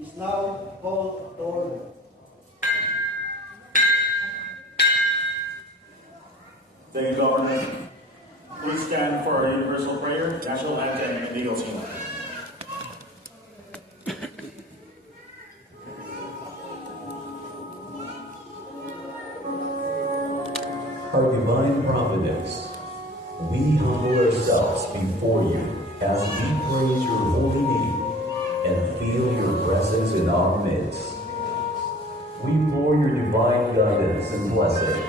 is now called to order. Thank you, Governor. Please stand for our universal prayer, national anthem, and legal hymn. Our divine providence, we humble ourselves before you as we praise your holy name and feel your presence in our midst. We implore your divine guidance and blessing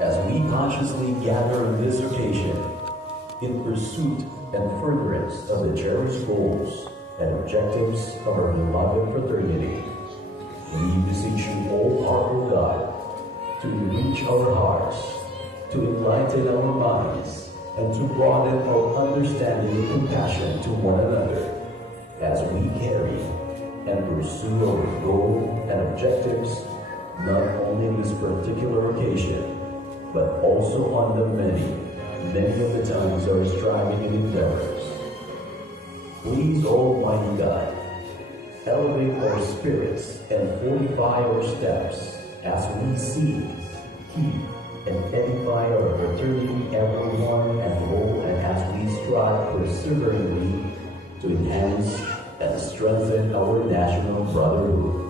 as we consciously gather on this occasion in pursuit and furtherance of the cherished goals and objectives of our beloved fraternity. We beseech you, O powerful God, to enrich our hearts, to enlighten our minds, and to broaden our understanding and compassion to one another as we carry and pursue our goal and objectives not only in this particular occasion, but also on the many of the times our striving and endeavors. Please, Almighty God, elevate our spirits and fortify our steps as we seek, keep, and edify our fraternity ever one and whole, and as we strive perseveringly to enhance and strengthen our national brotherhood.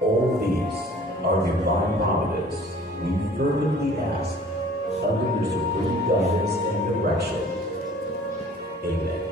All these are divine providence. We fervently ask under your supreme guidance and direction. Amen.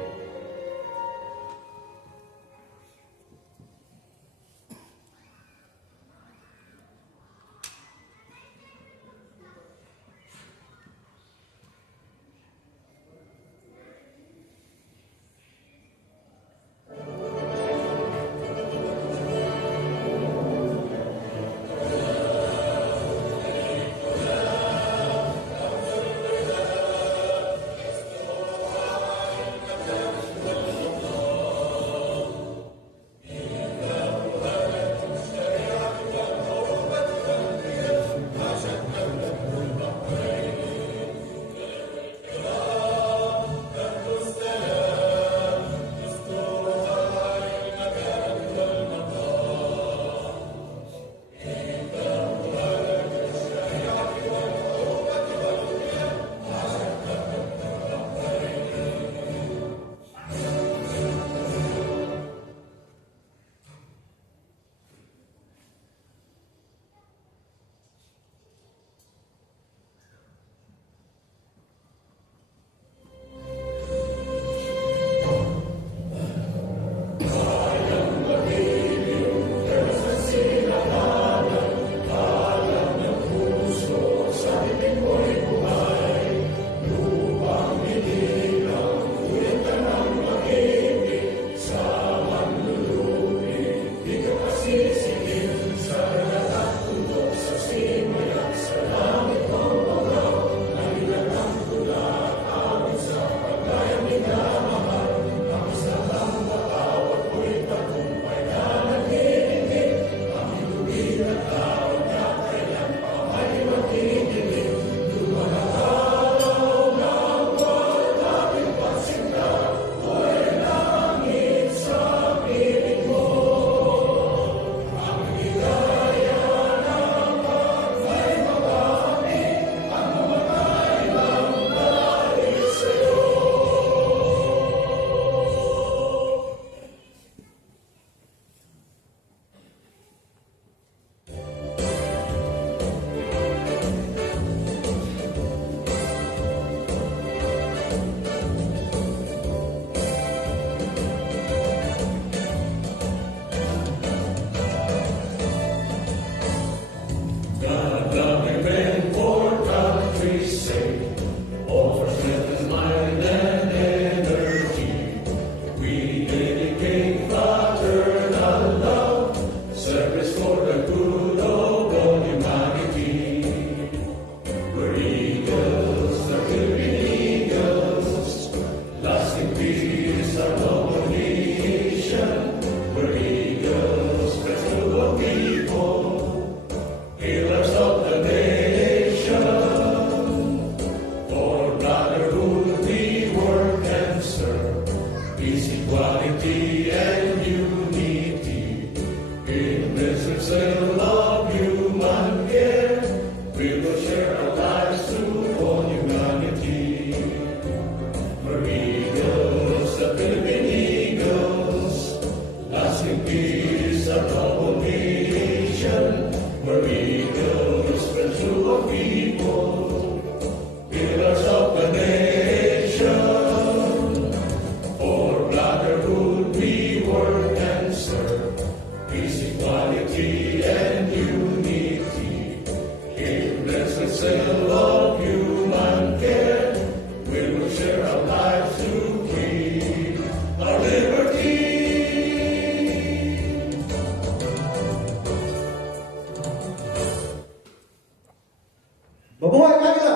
Mabuhay kanila!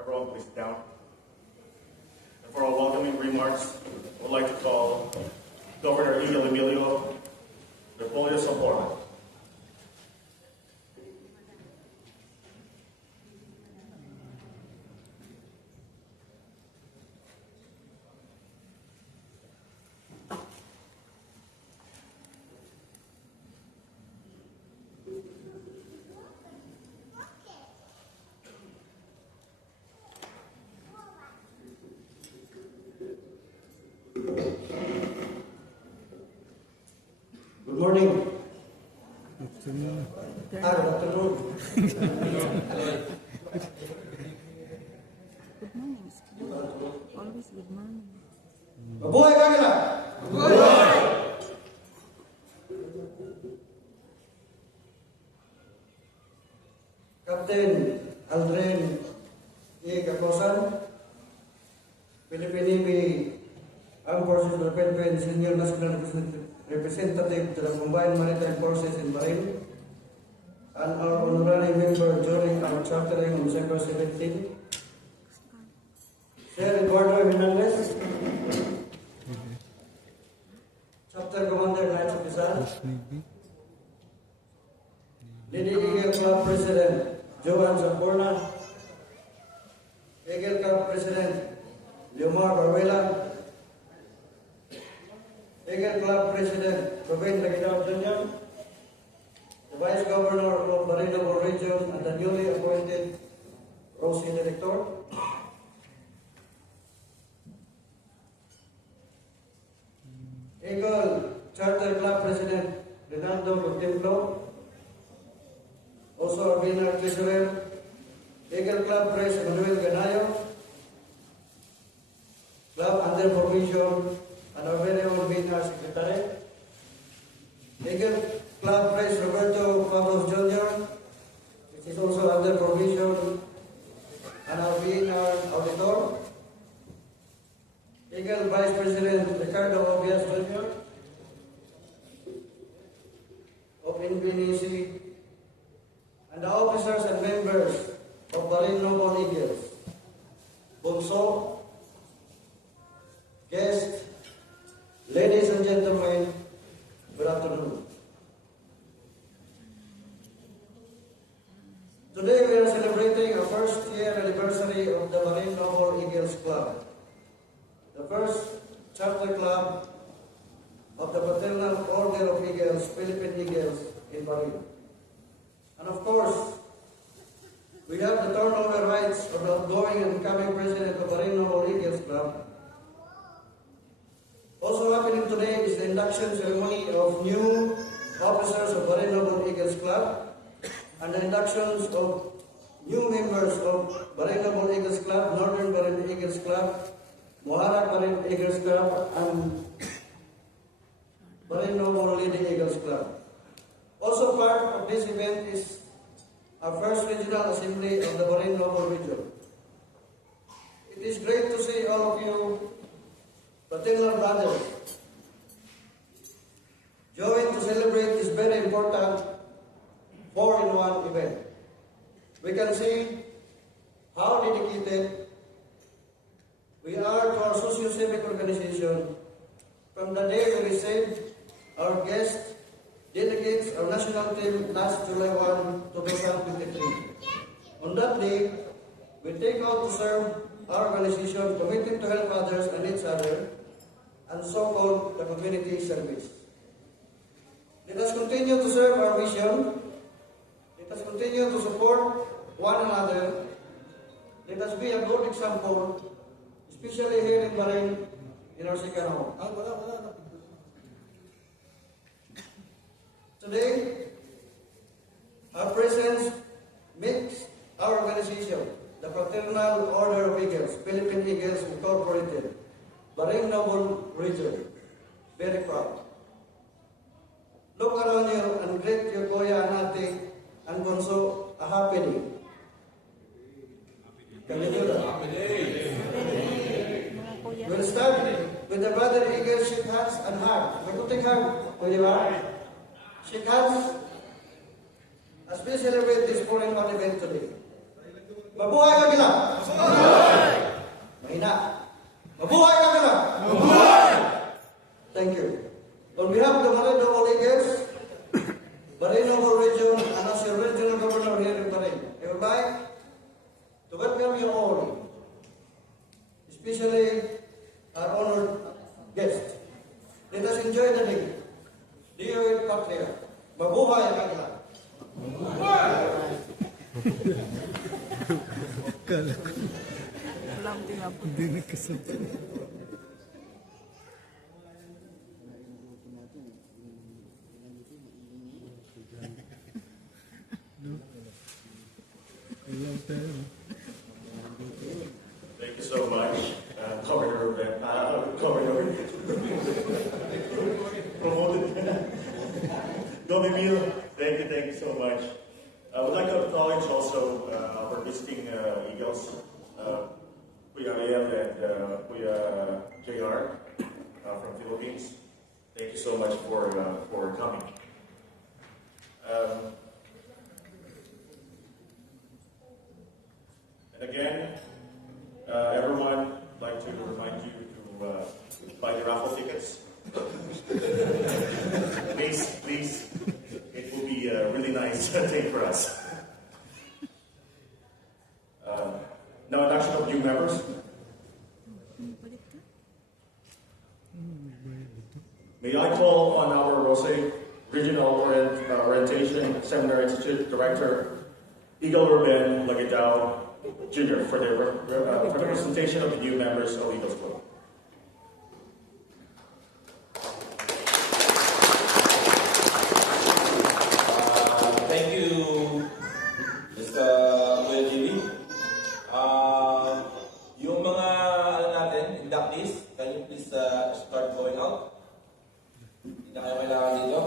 Everyone, please sit down. And for our welcoming remarks, I would like to call Governor Eagle Emilio Repolio Zamora. Good morning. Good afternoon. Good morning. It's good. Always good morning. Mabuhay kanila! Captain Aldrin E. Cacosan, Philippine Navy Armed Forces of the Philippines Senior National Representative to the Combined Maritime Forces in Marine, and our honorary member during our chartering on December 17, Sir Eduardo Hernandez, Chapter Commander Knights of Quezon, Lady Eagle Club President Johan Zamporna, Eagle Club President Leomar Baruela, Eagle Club President Robin Laguidao Jr., the Vice Governor of Marinabor Region and the newly appointed Rosie Director, Eagle Charter Club President Renaldo Contemplo, also our winner treasurer, Eagle Club President Manuel Ganayo, Club under formation and our very own winner secretary, Eagle Club President Roberto Pablos Jr., which is also under provision, and our winner auditor, Eagle Vice President Ricardo Obias Jr. of NBNC, and the officers and members of Marine Noble Eagles, Bonso, guests, ladies and gentlemen, good afternoon. Today we are celebrating our first year anniversary of the Marine Noble Eagles Club, the first charter club of the Fraternal Order of Eagles, Philippine Eagles in Marine. And of course, we have the turnover rights of the outgoing and incoming president of Marine Noble Eagles Club. Also happening today is the induction ceremony of new officers of Marine Noble Eagles Club and the inductions of new members of Marine Noble Eagles Club, Northern Marine Eagles Club, Moharak Marine Eagles Club, and Marine Noble Lady Eagles Club. Also part of this event is our first regional assembly of the Marine Noble region. It is great to see all of you, fraternal brothers, join to celebrate this very important 4-in-1 event. We can see how dedicated we are to our socio-civic organization from the day we received our guest delegates our national team last July 1, 2023. On that day, we take out to serve our organization committed to help others and each other, and so-called the community service. Let us continue to serve our mission. Let us continue to support one another. Let us be a good example, especially here in Bahrain, in our second home. Today, our presence makes our organization, the Fraternal Order of Eagles, Philippine Eagles Incorporated, Baring Noble region. Very proud. Look around you and greet your Kuya and Ate and Gonzo a happy day. Can you do that? Mga kuya. We'll start with the brother Eagle shake hands and hug. Makuting hug, Kuya ba? Shake hands as we celebrate this foreign one event today. Mabuhay ka gila! Mabuhay! Mahina. Mabuhay ka gila! Mabuhay! Thank you. On behalf of the Marino All Eagles, Marino Region, and as your regional governor here in Marino, I would like to welcome you all, especially our honored guests. Let us enjoy the day. Dear Patria, mabuhay ka gila! Walang tinapon. Thank you so much, Governor Governor. Promoted. Governor, thank you so much. I would like to acknowledge also our visiting Eagles, Kuya Liam and Kuya JR from Philippines. Thank you so much for coming. And again, everyone, I'd like to remind you to buy the raffle tickets. Please. It will be a really nice thing for us. Now, induction of new members. Balik ka? May I call on our Rose Regional Orientation Seminar Institute Director, Eagle Ruben Lagitao Jr. for the representation of the new members of Eagles Club. Thank you, Mr. Will Jimmy. Yung mga natin, inductees, can you please start going out? Hindi na kayo kailangan dito.